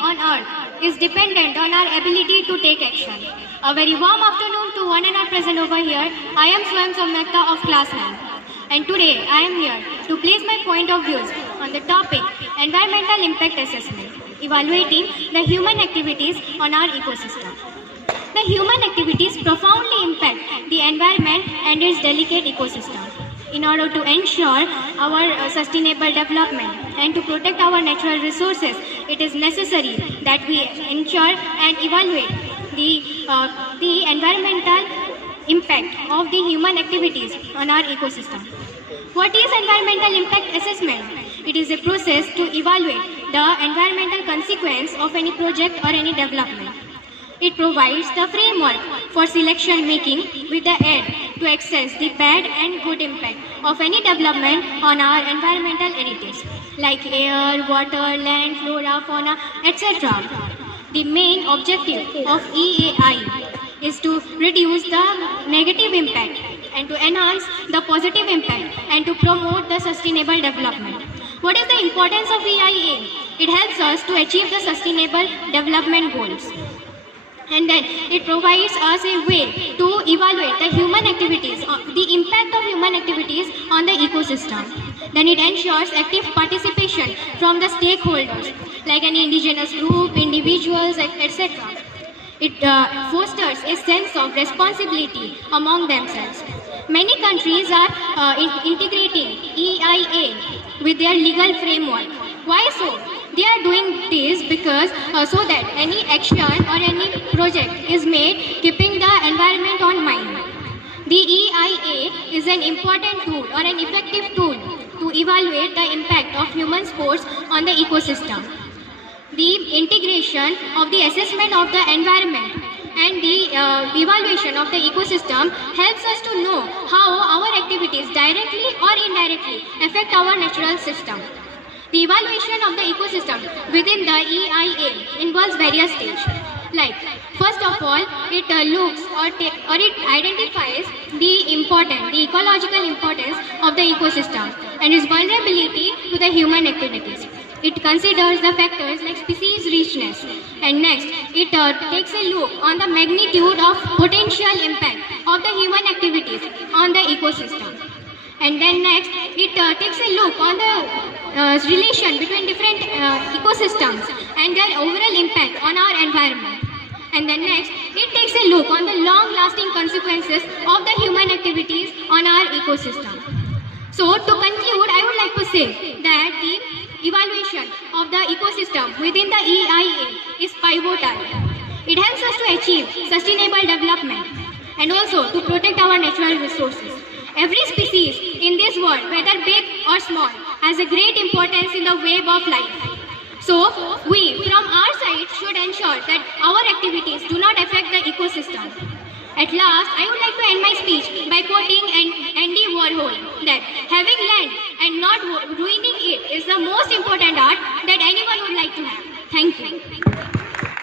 on earth is dependent on our ability to take action. A very warm afternoon to one and all present over here. I am Swayam Samyakta of class 9. And today I am here to place my point of views on the topic environmental impact assessment, evaluating the human activities on our ecosystem. The human activities profoundly impact the environment and its delicate ecosystem. In order to ensure our sustainable development and to protect our natural resources, it is necessary that we ensure and evaluate the environmental impact of the human activities on our ecosystem. What is environmental impact assessment? It is a process to evaluate the environmental consequence of any project or any development. It provides the framework for selection making with the aim to assess the bad and good impact of any development on our environmental heritage like air, water, land, flora, fauna, etc. The main objective of EAI is to reduce the negative impact and to enhance the positive impact and to promote the sustainable development. What is the importance of EIA? It helps us to achieve the sustainable development goals. And then it provides us a way to evaluate the human activities, the impact of human activities on the ecosystem. Then it ensures active participation from the stakeholders like any indigenous group, individuals, etc. It fosters a sense of responsibility among themselves. Many countries are integrating EIA with their legal framework. Why so? They are doing this because so that any action or any project is made keeping the environment on mind. The EIA is an important tool or an effective tool to evaluate the impact of human sports on the ecosystem. The integration of the assessment of the environment and the evaluation of the ecosystem helps us to know how our activities directly or indirectly affect our natural system. The evaluation of the ecosystem within the EIA involves various stages. Like, first of all, it looks or it identifies the ecological importance of the ecosystem and its vulnerability to the human activities. It considers the factors like species richness, and next, it takes a look on the magnitude of potential impact of the human activities on the ecosystem. And then next, it takes a look on the relation between different ecosystems and their overall impact on our environment. And then next, it takes a look on the long-lasting consequences of the human activities on our ecosystem. So to conclude, I would like to say that the evaluation of the ecosystem within the EIA is pivotal. It helps us to achieve sustainable development and also to protect our natural resources. Every species in this world, whether big or small, has a great importance in the web of life. So, we from our side should ensure that our activities do not affect the ecosystem. At last, I would like to end my speech by quoting Andy Warhol that having land and not ruining it is the most important art that anyone would like to have. Thank you.